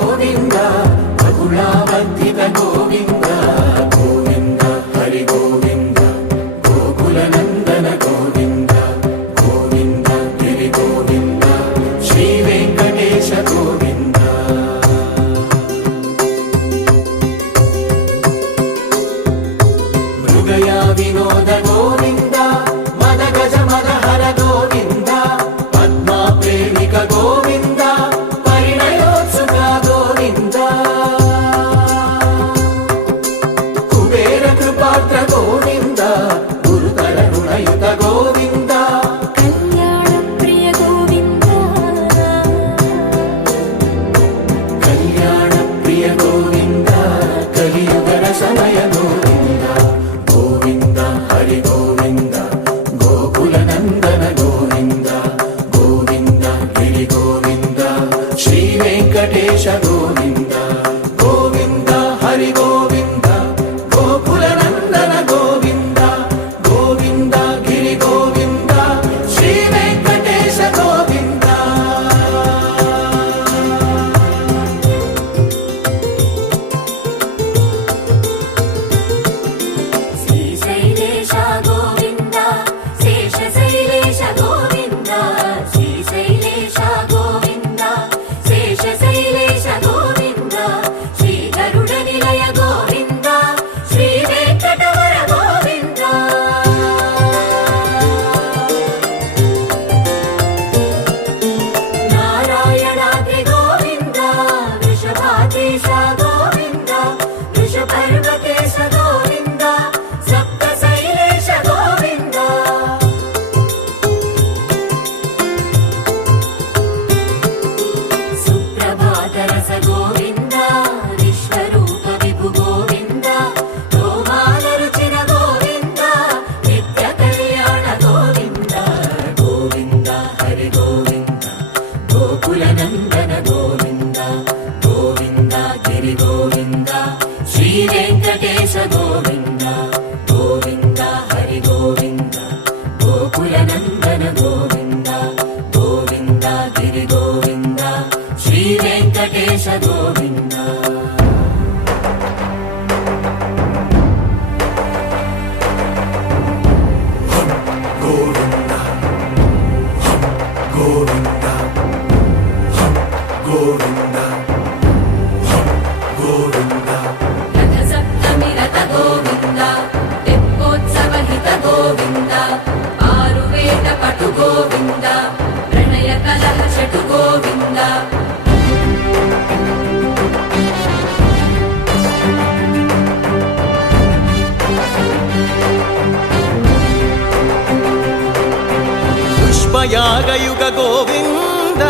గోవింద బహుళావర్ధిత గోవింద గోవింద హరి గోవింద గోకుల నందన గోవింద గోవింద గిరి గోవింద శ్రీ వెంకటేశ గోవింద మృగయా వినోద గోవింద మద గజ మదహర గోవింద పద్మా ప్రేమిక గోవింద పరిణయోత్సుక గోవింద కుబేర కృపాత్ర గోవింద గురుతర రుణయుత గోవింద కళ్యాణ ప్రియ గోవింద కళ్యాణ ప్రియ గోవింద కలియుగ సమయ గోవింద గోవింద హరి గోవింద గోకుల నందన గోవింద గోవింద గిరి గోవింద శ్రీ వెంకటేశ గోవింద గోవింద హరి గోవింద గోకుల నందన గోవింద గోవింద గిరి గోవింద శ్రీ వెంకటేశ గోవింద శ్రీశైలేశ గోవింద శేషశైలేశ గోవింద శ్రీశైలేశ గోవింద శేషశైలేశ గోవింద శ్రీ గరుడ నిలయ గోవింద శ్రీ వెంకటవర గోవింద నారాయణాద్రి గోవింద వృషభాద్రీశ గోవింద వృషపర్వతేశ గోవింద సప్తశైలేశ గోవింద సుప్రభాతరస గోవింద విశ్వరూప విభు గోవింద గోమాల రుచిన గోవింద నిత్య కళ్యాణ గోవింద గోవింద హరి గోవింద గోకుల నందన గోవింద గోవింద గిరి గోవింద శ్రీ వెంకటేశ గోవింద గోవింద హరి గోవింద గోకుల నందన గోవింద గోవింద గిరి గోవింద శ్రీ వెంకటేశ గోవింద గోవింద గోవింద గోవింద గోవింద రథ సప్తమి రథ గోవింద తెప్పోత్సవ హిత గోవింద ఆరువేద పటు గోవింద ప్రణయ కలహ షటు గోవింద పుష్పయాగయుగ గోవింద